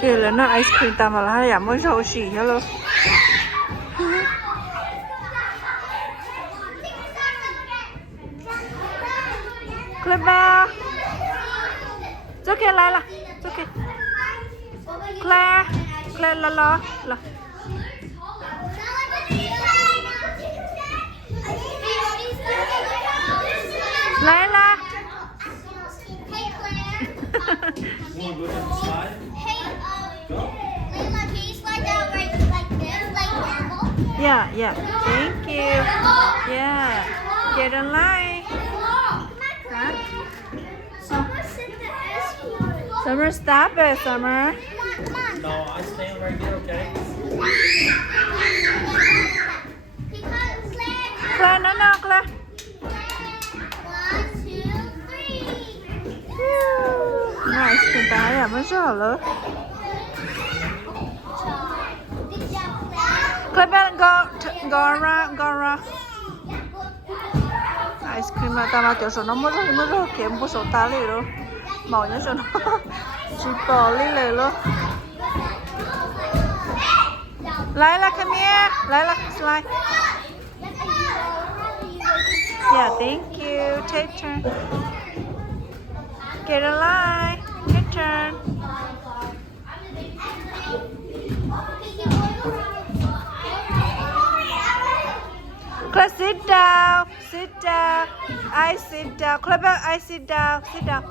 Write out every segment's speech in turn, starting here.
kêu là nó ice cream tao mà là giảm mới rau xì hello Clever it's okay Lila it's okay Claire la Lila Yeah. Thank you. Yeah. Get in line. Huh? Summer, stop it, Summer. No, I stand right here, okay? Claire, no, Claire. 1, 2, 3. Nice, can buy it. Mới rất là Claire, go around. Ice cream là tao mà tiểu số nó mới rất kiếm một số tá lì luôn. Màu nhá số nó chỉ bỏ lì lì luôn. Lila, come here. Lila, slide. Yeah, thank you. Take turn. Get a line. Take turn. Claire, sit down. I sit down. Claire, I sit down. Sit down.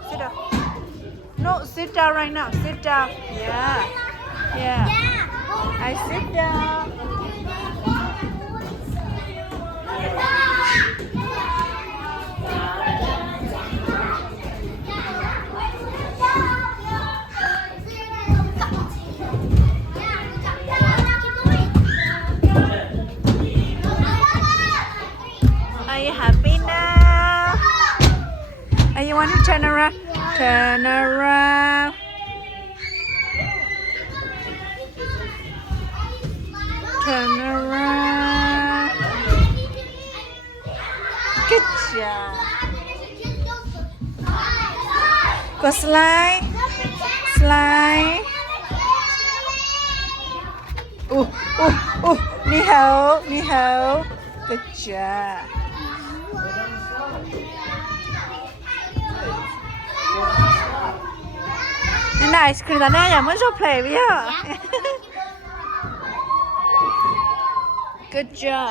No, sit down right now. Sit down. Yeah. I sit down. Are you happy now? Are you want to turn around? Turn around. Good job. Go slide. Ni hao. Good job. Nên là ice cream là nè, giờ mới cho play bây giờ. Good job.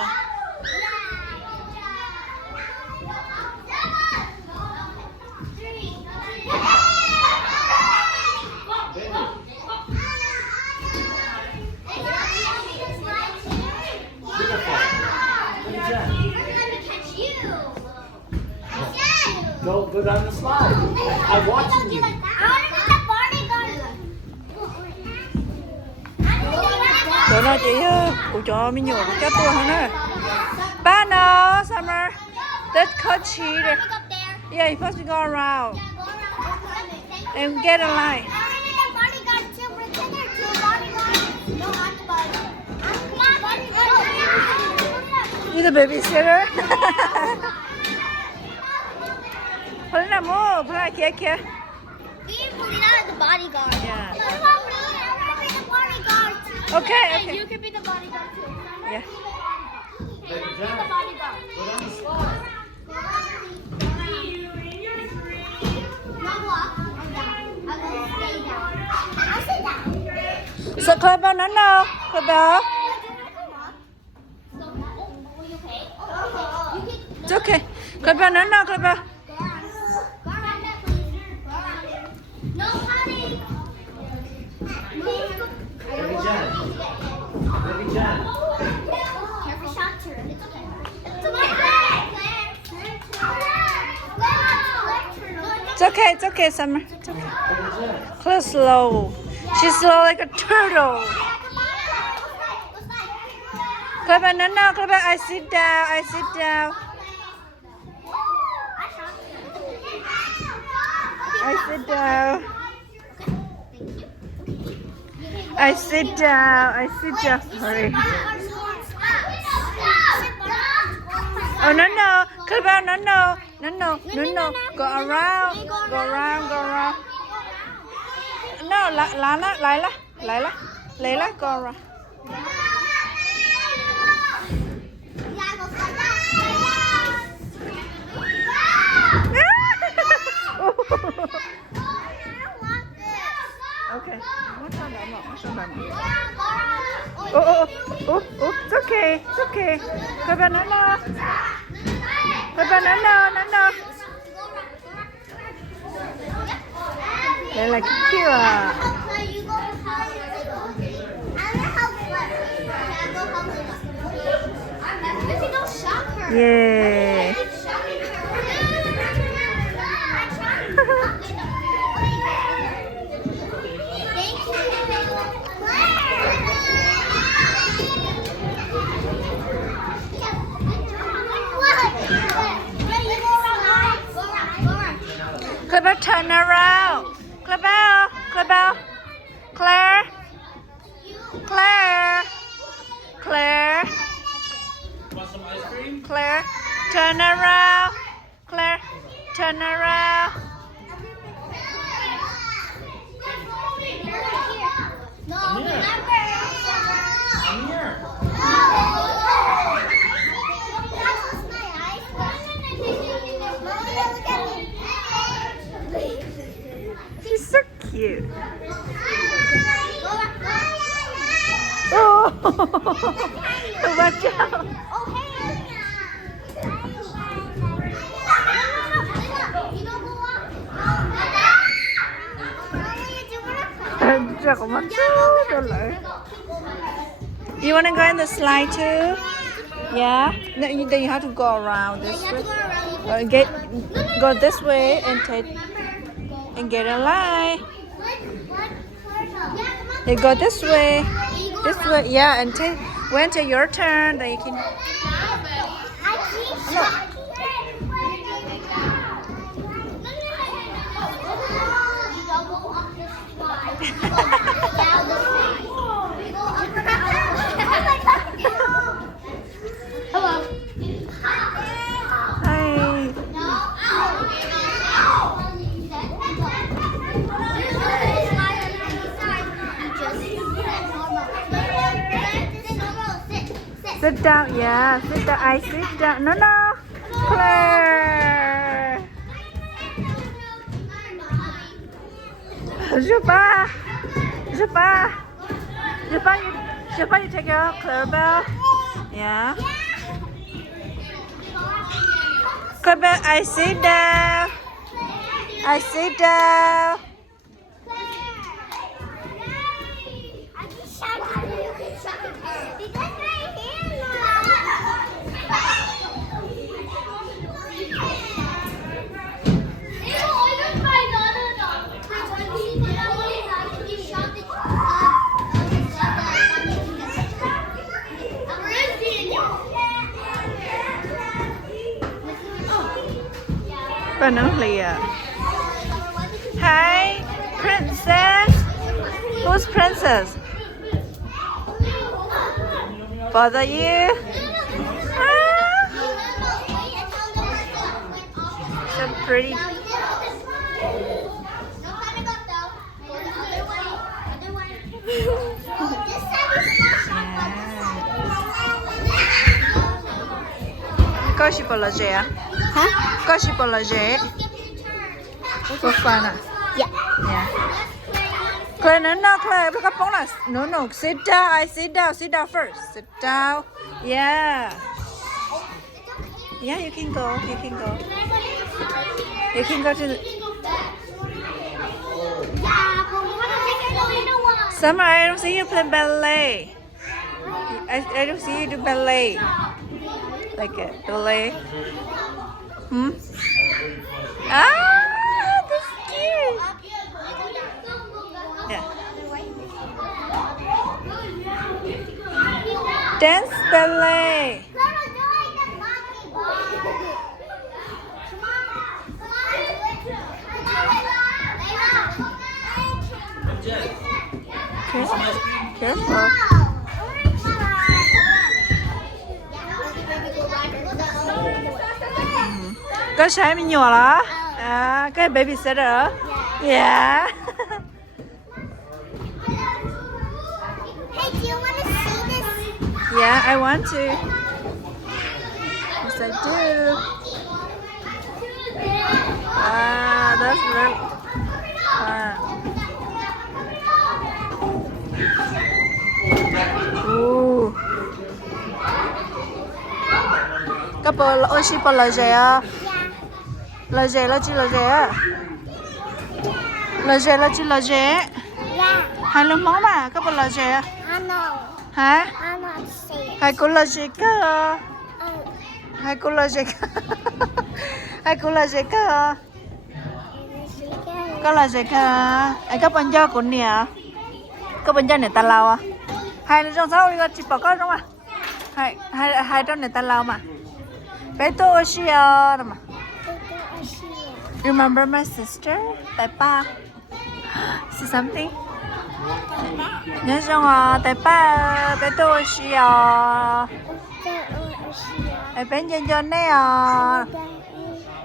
Go down the slide. I'm watching you. Chỗ nào chị của cho mình nhổ cái tua hơn nữa. Ba no, Summer. That's called cheater. Yeah, you're supposed to go around and get a line. You're the babysitter. Polina, move. Polina, here. Me and Polina are the bodyguard. Yeah. Okay. Okay. You can be the bodyguard too. Yeah. Baby The Jack, bodyguard. go down the slide. Not walk. I'm down. I'm gonna stay down. I'll sit down. So Clever, no. Clever. It's okay. Clever, no. Clever. No, honey. Baby Jack. Careful shot turn. It's okay. It's okay, Summer. It's okay. Claire slow. She's slow like a turtle. Clever, no. Clever, I sit down. I sit down. Sorry. Oh, no. Clever, no. Go around. No, Lila. Layla, go around. Okay. Oh, it's okay. It's okay. Go banana. Go banana, no. They're like cute. Yeah. Claire, turn around. Claire, Claire, Want some ice cream? Claire, turn around. Claire, turn around. No, Here. Come here. She's so cute. Oh, watch out. You want to go in the slide too? Yeah? No, then you have to go around this way. Go this way and get a line. You go this way, yeah, and when it's your turn, then you can. Hello. Hi. Sit down, yeah. Sit down. I sit down. No. Claire. Je pas, you take your Claire bell. Yeah. Claire bell, I sit down. Bà nói lìa. Hi, princess. Who's princess? Bother you? So pretty. Có ship là gì à? Hả? Có ship là gì? For fun à? Yeah. Yeah. Claire, no, Claire, pick up on us. No, sit down. Sit down first. Sit down. Yeah. Yeah, you can go. You can go to the... Summer, I don't see you play ballet. I don't see you do ballet. Like it, ballet. Ah, that's cute. Yeah. Dance ballet. Careful. Có sai mình nhỏ là cái babysitter. Yeah. Yeah, I want to. Yes, I do. Wow, that's really fun. Ooh. Cái bò ôi xí bò là gì à? Là gì là chỉ là gì à? Là gì là chỉ là gì? Yeah. Hai lông máu mà, cái bò là gì à? I know. Hả? I know how to say it. Hai cô là gì cơ? Hai cô là gì cơ? Hai cô là gì cơ? Có là gì cơ? Ai có bạn giao của nè? Có bạn giao này ta lao à? Hai là trong sáu đi có chỉ bảo có đúng không? Hai trong này ta lao mà. Bé tôi xí à mà. Remember my sister? Tại ba. See something? Nhớ xong à, tại ba bé tôi xí à. Bé nhân dân này à.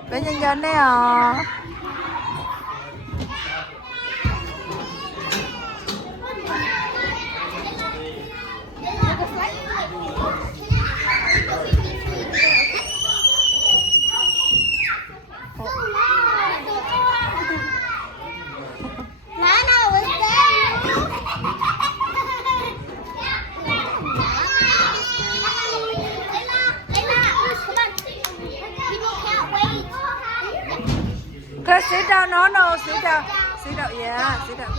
Bé nhân dân này à. Claire, sit down. No, sit down. Sit down. Yeah, sit down.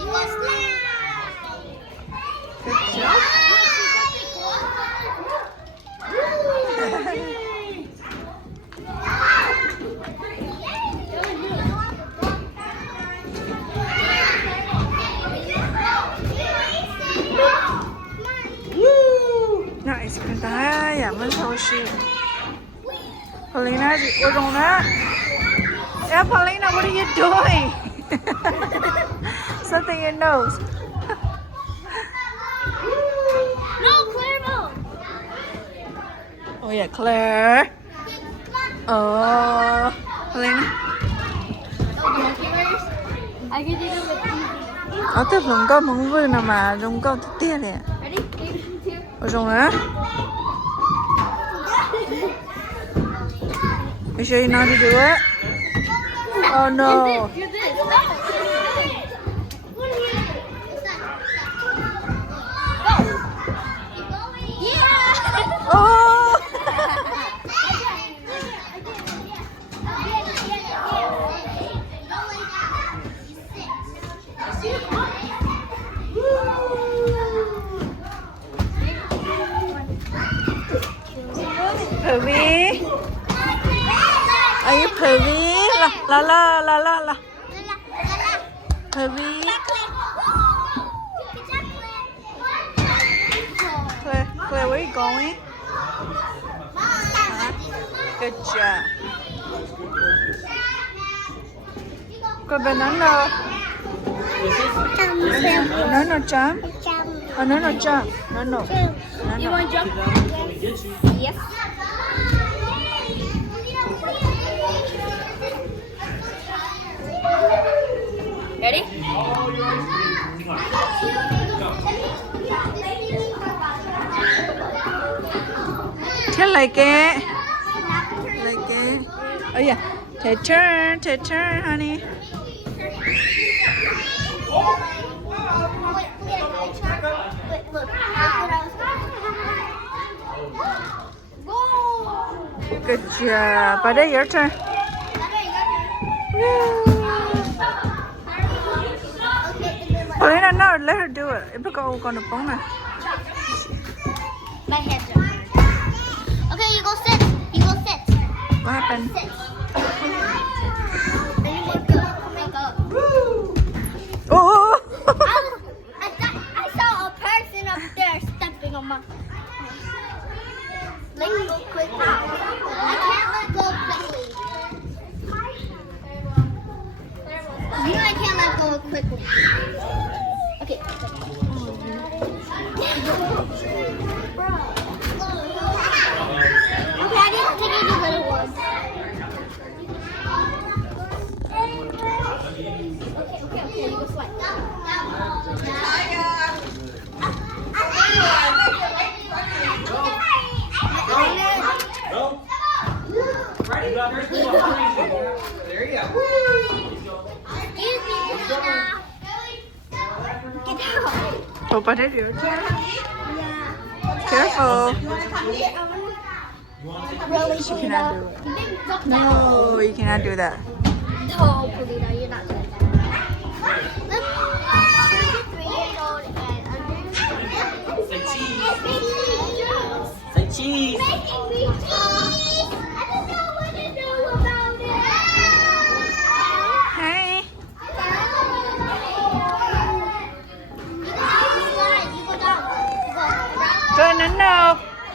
Good job. Nice. Cái giảm vẫn thôi xíu. Paulina, ôi rồi đó. Yeah, Paulina, what are you doing? Something in your nose. No, Claire, no. Oh yeah, Claire. Oh, Paulina. I can do it with you. Ở tiếp dùng câu muốn vui nào mà dùng câu tiếp tiên nè. Ready? 3, 2. Ở dùng á. You sure you know how to do it? Oh no. Do this. No. Yeah. Oh. Pervy. Are you Pervy? La. Pervy. Claire, where are you going? Good job. Good banana. No, jump. Oh, no, jump. No. You want to jump? Yes. Ready? Take like it. Oh yeah. Take turn, honey. Good job. But then your turn. Paulina, no, let her do it. It go con được bóng này. My hands are hard. Okay, you go sit. What happened? Sit. Then you go. Oh! I saw a person up there stepping on my. Let me go quickly. I can't let go quickly. You know I can't let go quickly. Okay. Okay, I need to take the little one. Okay, you go slide. Open it. You Yeah. careful. Really, You cannot do it. No, you cannot do that. No, Polina, you're not doing that. Look, 3 years old and under. Say cheese. It's making me juice. Say cheese. Making me cheese. I don't know what to do about it. Hey. Slide, you go down. Go. Trời nắng đâu.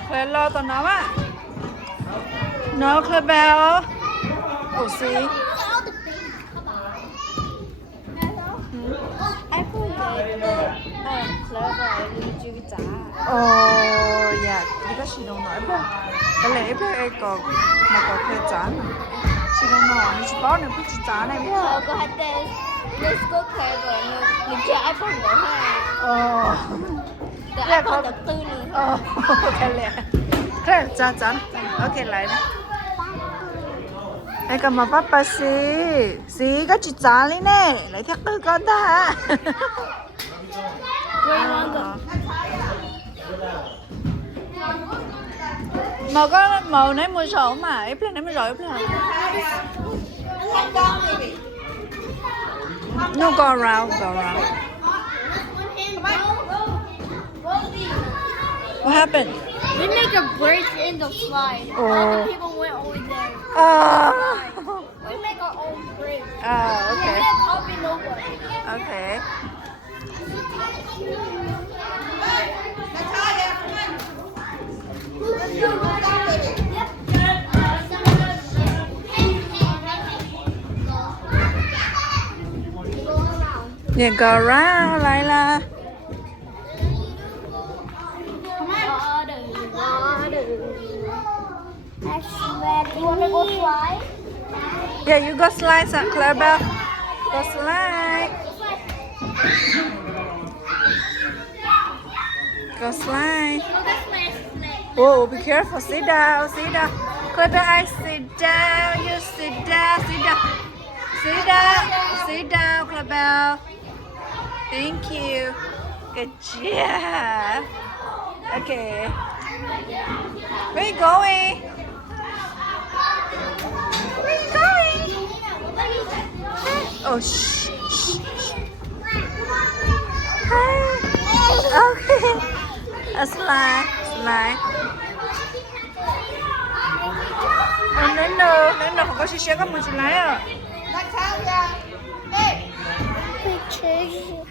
Phải lo tao nó á. No, Clabel. Oh, see. All the things. Come on. I put clever you giá. Oh, yeah. Because she don't know. Cái này em còn mà còn thuê trả nữa. She don't know. Mình chỉ bảo nó biết trả này biết. Go ahead then. Let's go clever. Mình chơi iPhone nữa ha. Oh. The Yeah, iPhone có- được tư nữa. Oh, cái này. Cái trả. Ok, lại đó. Ai cầm mà papa xí có chị trả lên nè, lại thắc tư con ta. Màu nấy mùi sổ mà, ép lên nấy mùi sổ ép lên. No, go around. What happened? We make a break in the slide. Oh. Other people went over there. Oh. We make our own break. Oh, We okay. can't copy nobody. Okay. Yeah, go around, Lila. You want to go slide? Yeah, you go slide, Clarabelle. Go slide. Go slide. Oh, be careful. Sit down. Clarabelle, I sit down. You sit down. Sit down, Clarabelle. Thank you. Good job. Okay. Where you going? Where you going? Oh, shh. Hi. Okay. A slide. Nên không có xíu có một slide à?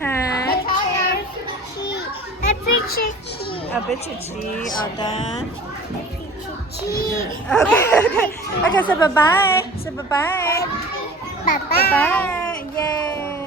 Hả? A picture tea. All done. Okay. Okay, say bye-bye. Say bye-bye. Bye-bye. Bye-bye. Yay.